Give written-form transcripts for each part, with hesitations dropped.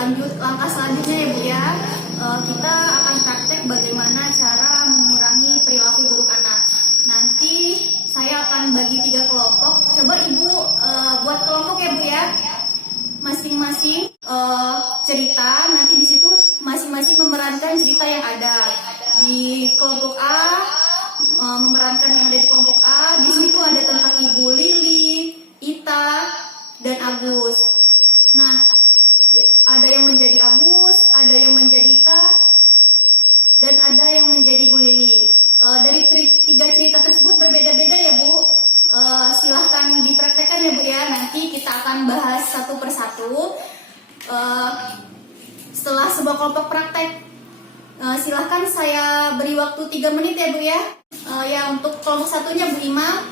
Langkah selanjutnya ya Bu ya, kita akan praktek bagaimana cara mengurangi perilaku buruk anak. Nanti saya akan bagi 3 kelompok. Coba Ibu buat kelompok ya Bu ya. Masing-masing cerita, nanti di situ masing-masing memerankan cerita yang ada. Di kelompok A memerankan yang ada di kelompok A. Di situ ada tentang Ibu Lili, Ita, dan Agus. Nah, ada yang menjadi Agus, ada yang menjadi Ita, dan ada yang menjadi Bu Lili. Dari 3 cerita tersebut berbeda-beda ya Bu. Silahkan dipraktekkan ya Bu ya. Nanti kita akan bahas satu persatu. Setelah sebuah kelompok praktek, silahkan saya beri waktu 3 menit ya Bu ya. Ya untuk kelompok satunya Bu Ima,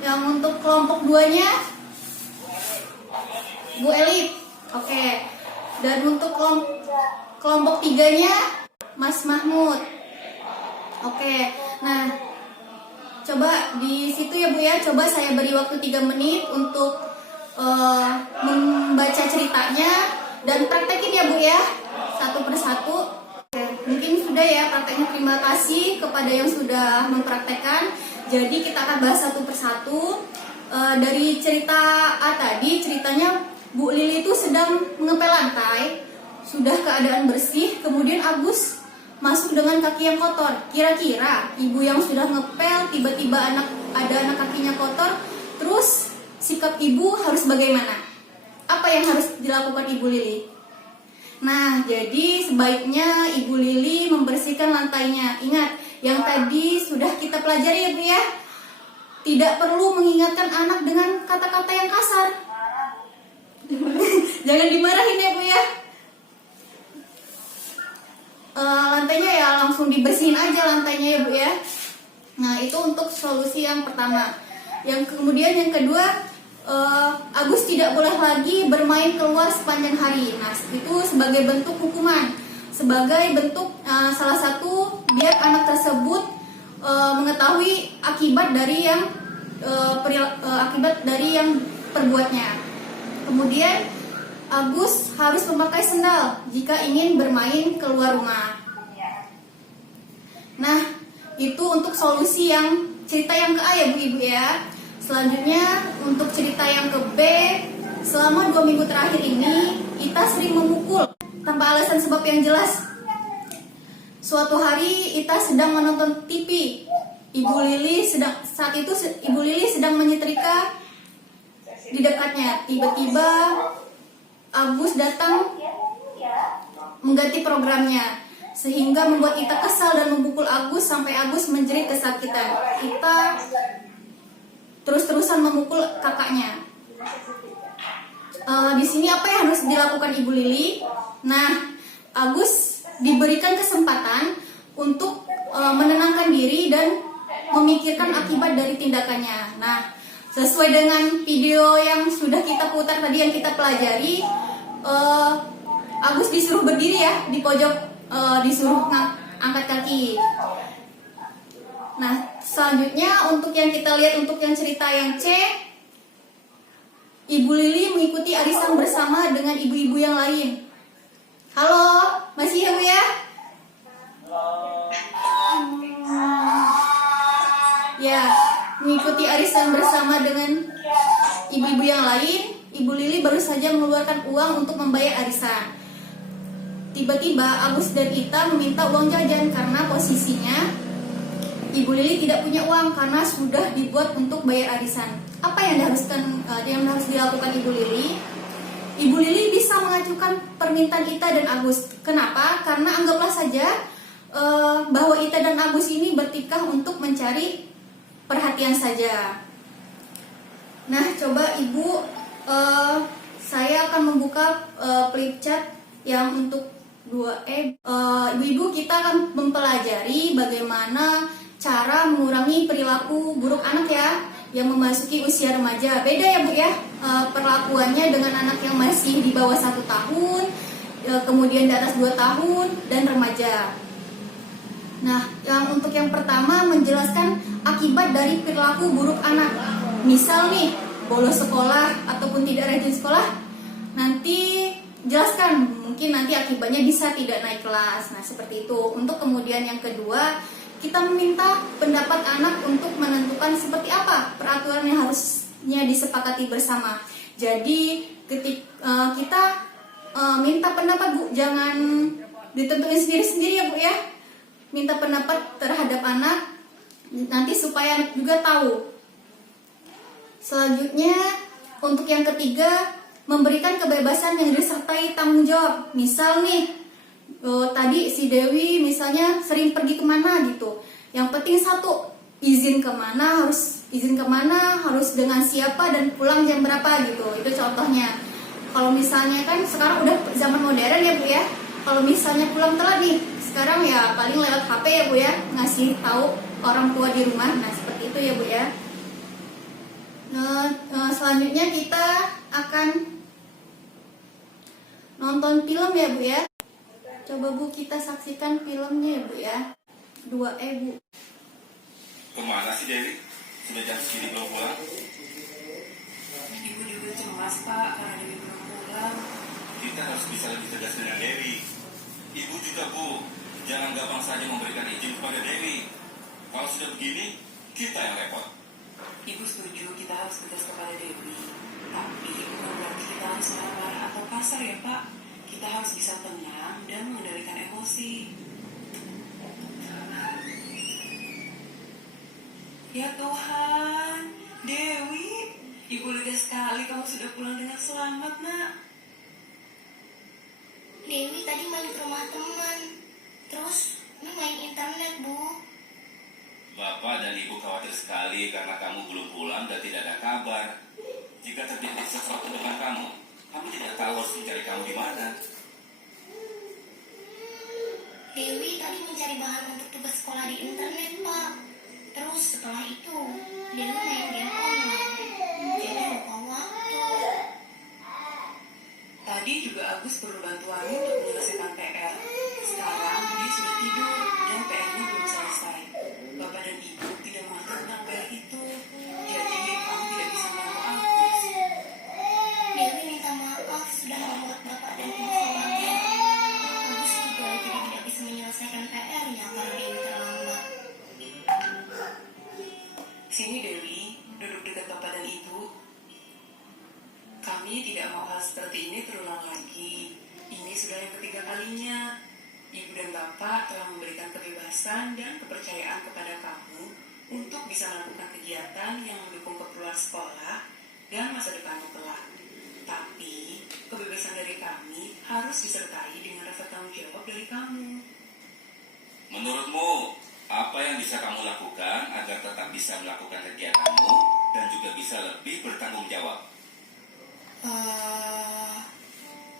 yang untuk kelompok 2-nya Bu Elif. Oke. Dan untuk kelompok 3-nya Mas Mahmud. Oke. Nah, coba di situ ya Bu ya. Coba saya beri waktu 3 menit untuk membaca ceritanya dan praktekin ya Bu ya, satu persatu. Oke, mungkin sudah ya prakteknya. Terima kasih kepada yang sudah mempraktekkan. Jadi kita akan bahas satu persatu. Dari cerita A tadi, ceritanya Bu Lili itu sedang mengepel lantai, sudah keadaan bersih, kemudian Agus masuk dengan kaki yang kotor. Kira-kira ibu yang sudah ngepel, tiba-tiba ada anak kakinya kotor, terus sikap ibu harus bagaimana? Apa yang harus dilakukan Ibu Lili? Nah, jadi sebaiknya Ibu Lili membersihkan lantainya. Ingat, yang tadi sudah kita pelajari ya Bu ya. Tidak perlu mengingatkan anak dengan kata-kata yang kasar. Jangan dimarahin ya Bu ya. Lantainya ya langsung dibersihin aja lantainya ya Bu ya. Nah, itu untuk solusi yang pertama. Yang kedua, Agus tidak boleh lagi bermain keluar sepanjang hari. Nah, itu sebagai bentuk hukuman, sebagai bentuk salah satu biar anak tersebut mengetahui akibat dari yang perbuatnya. Kemudian Agus harus memakai sendal jika ingin bermain keluar rumah. Nah, itu untuk solusi yang cerita yang ke A ya Bu Ibu ya. Selanjutnya untuk cerita yang ke B, selama 2 minggu terakhir ini Ita sering memukul tanpa alasan sebab yang jelas. Suatu hari Ita sedang menonton TV. Saat itu Ibu Lili sedang menyetrika di dekatnya. Tiba-tiba Agus datang mengganti programnya, sehingga membuat Ita kesal dan memukul Agus sampai Agus menjerit kesakitan. Ita terus-terusan memukul kakaknya. Di sini apa yang harus dilakukan Ibu Lili? Nah, Agus diberikan kesempatan untuk menenangkan diri dan memikirkan akibat dari tindakannya. Nah, sesuai dengan video yang sudah kita putar tadi, yang kita pelajari, Agus disuruh berdiri ya di pojok, disuruh angkat kaki. Nah, selanjutnya untuk yang kita lihat, untuk yang cerita yang C, Ibu Lili mengikuti arisan bersama dengan ibu-ibu yang lain. Halo, masih ya Bu ya? Ya, mengikuti arisan bersama dengan ibu-ibu yang lain. Ibu Lili baru saja mengeluarkan uang untuk membayar arisan. Tiba-tiba Agus dan Ita meminta uang jajan karena posisinya Ibu Lili tidak punya uang karena sudah dibuat untuk bayar arisan. Apa yang harus dilakukan Ibu Lili? Ibu Lili bisa mengajukan permintaan Ita dan Agus. Kenapa? Karena anggaplah saja bahwa Ita dan Agus ini bertikah untuk mencari perhatian saja. Nah, coba Ibu, saya akan membuka flip chart yang untuk 2E. Ibu-ibu, kita akan mempelajari bagaimana cara mengurangi perilaku buruk anak ya, yang memasuki usia remaja. Beda ya Bu ya, perlakuannya dengan anak yang masih di bawah 1 tahun, kemudian di atas 2 tahun, dan remaja. Nah, untuk yang pertama, menjelaskan akibat dari perilaku buruk anak. Misal nih, bolos sekolah ataupun tidak rajin sekolah, nanti jelaskan. Mungkin mungkin nanti akibatnya bisa tidak naik kelas. Nah, seperti itu. Untuk kemudian yang kedua, kita meminta pendapat anak untuk menentukan seperti apa peraturan yang harusnya disepakati bersama. Jadi kita minta pendapat Bu, jangan ditentuin sendiri-sendiri ya Bu ya. Minta pendapat terhadap anak nanti supaya anak juga tahu. Selanjutnya untuk yang ketiga, memberikan kebebasan yang disertai tanggung jawab. Misal nih, tadi si Dewi misalnya sering pergi kemana gitu. Yang penting satu, izin kemana, harus dengan siapa dan pulang jam berapa gitu. Itu contohnya. Kalau misalnya kan sekarang udah zaman modern ya Bu ya. Kalau misalnya pulang telat nih, sekarang ya paling lewat HP ya Bu ya, ngasih tahu orang tua di rumah. Nah, seperti itu ya Bu ya. Selanjutnya kita akan nonton film ya Bu ya. Coba Bu kita saksikan filmnya ya Bu ya. 2E Bu. Kemana sih Dewi? Sudah jam segini belum pulang? Ibu juga cemas Pak karena Dewi belum pulang. Kita harus bisa lebih tegas dengan Dewi. Ibu juga Bu, jangan gampang saja memberikan izin kepada Dewi. Kalau sudah begini, kita yang repot. Ibu setuju kita harus tegas kepada Dewi. Tapi bukan berarti kita harus marah-marah atau kasar ya Pak. Kita harus bisa tenang dan mengendalikan emosi. Ya Tuhan, Dewi, Ibu lega sekali kamu sudah pulang dengan selamat nak. Dewi tadi main ke rumah teman, terus main internet Bu. Bapak dan Ibu khawatir sekali karena kamu belum pulang dan tidak ada kabar. Jika terjadi sesuatu dengan kamu, kami tidak tahu harus mencari kamu di mana. Dewi tadi mencari bahan untuk tugas sekolah di internet Pak. Terus setelah itu Dewi main game online, jadi lupa waktu. Tadi juga Agus perlu bantuanmu untuk menyelesaikan PR. Sekarang dia sudah tidur dan PR-nya belum selesai. Bapak dan Ibu tidak mengatur tentang PR itu, jadi kamu tidak bisa membantu Agus. Dewi minta maaf sudah membuat Bapak dan Ibu khawatir. Agus juga jadi tidak bisa menyelesaikan PR-nya karena Dewi terlambat. Sini Dewi, duduk dekat Bapak dan Ibu. Kami tidak mau hal seperti ini terulang lagi. Ini sudah yang ketiga kalinya. Ibu dan Bapak telah memberikan kebebasan dan kepercayaan kepada kamu untuk bisa melakukan kegiatan yang mendukung keperluan sekolah dan masa depanmu kelak. Tapi, kebebasan dari kami harus disertai dengan rasa tanggung jawab dari kamu. Menurutmu, apa yang bisa kamu lakukan agar tetap bisa melakukan kegiatanmu dan juga bisa lebih bertanggung jawab?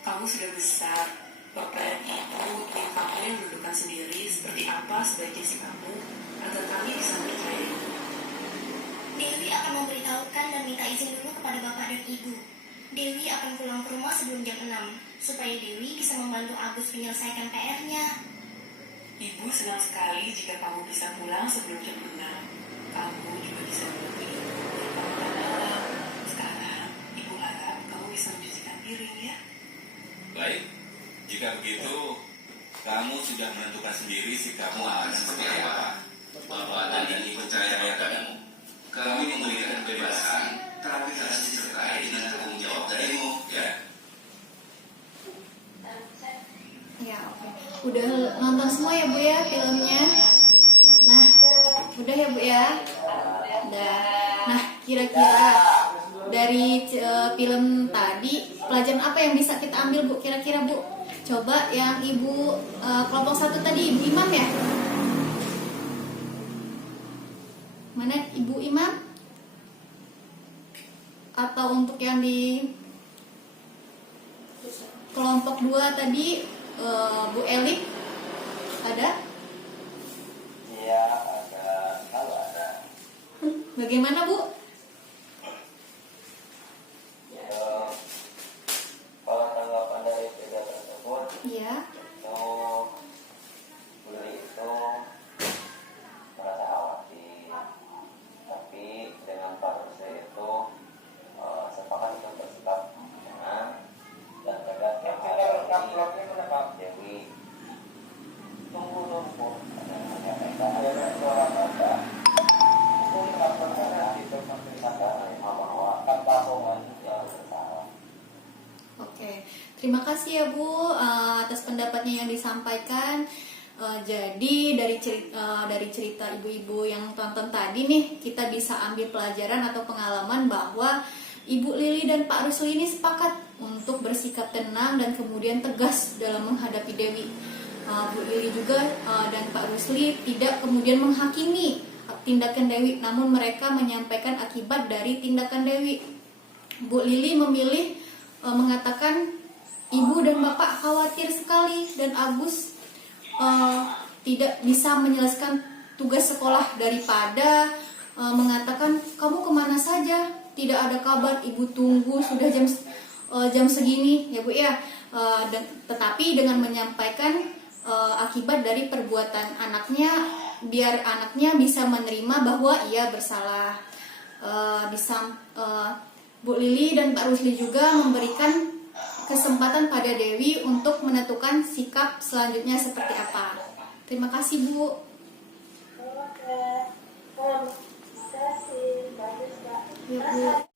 Kamu sudah besar. Bapak dan Ibu ingin kamu yang menentukan sendiri seperti apa sebaiknya sikapmu agar kami bisa mempercayai. Dewi akan memberitahukan dan minta izin dulu kepada Bapak dan Ibu. Dewi akan pulang ke rumah sebelum jam 6, supaya Dewi bisa membantu Agus menyelesaikan PR-nya. Ibu senang sekali jika kamu bisa pulang sebelum jam 6. Kamu juga bisa membantu Ibu dan kamu tak malam. Sekarang, Ibu harap kamu bisa mencucikan piring ya. Baik, jika begitu, kamu sudah menentukan sendiri sikapmu akan seperti apa. Bapak dan Ibu percaya padamu. Kami memberikan kebebasan, tapi harus disertai dengan tanggung jawab darimu, ya. Ya, oke. Udah nonton semua ya Bu ya filmnya? Nah, udah ya Bu ya? Udah. Nah, kira-kira dari film tadi pelajaran apa yang bisa kita ambil Bu? Kira-kira Bu? Coba yang Ibu kelompok 1 tadi, Ibu Imam ya? Mana Ibu Imam? Atau untuk yang di kelompok 2 tadi Bu Elik ada? Iya, ada. Kalau ada. Bagaimana Bu? Kalau tanggapan dari video tersebut, Iya. itu beli itu merasa khawatir, tapi dengan Pak Rusli itu sepakat untuk bersikap tenang dan tegas yang hati Terima kasih ya Bu atas pendapatnya yang disampaikan. Jadi dari cerita ibu-ibu yang tonton tadi nih, kita bisa ambil pelajaran atau pengalaman bahwa Ibu Lili dan Pak Rusli ini sepakat untuk bersikap tenang dan kemudian tegas dalam menghadapi Dewi. Bu Lili juga dan Pak Rusli tidak kemudian menghakimi tindakan Dewi, namun mereka menyampaikan akibat dari tindakan Dewi. Bu Lili memilih mengatakan Ibu dan Bapak khawatir sekali dan Agus tidak bisa menyelesaikan tugas sekolah daripada mengatakan kamu kemana saja, tidak ada kabar, ibu tunggu sudah jam segini ya Bu ya. Tetapi dengan menyampaikan akibat dari perbuatan anaknya, biar anaknya bisa menerima bahwa ia bersalah. Bu Lili dan Pak Rusli juga memberikan kesempatan pada Dewi untuk menentukan sikap selanjutnya seperti apa. Terima kasih Bu. Oke. Terima kasih. Bagus, Kak. Ya, Bu.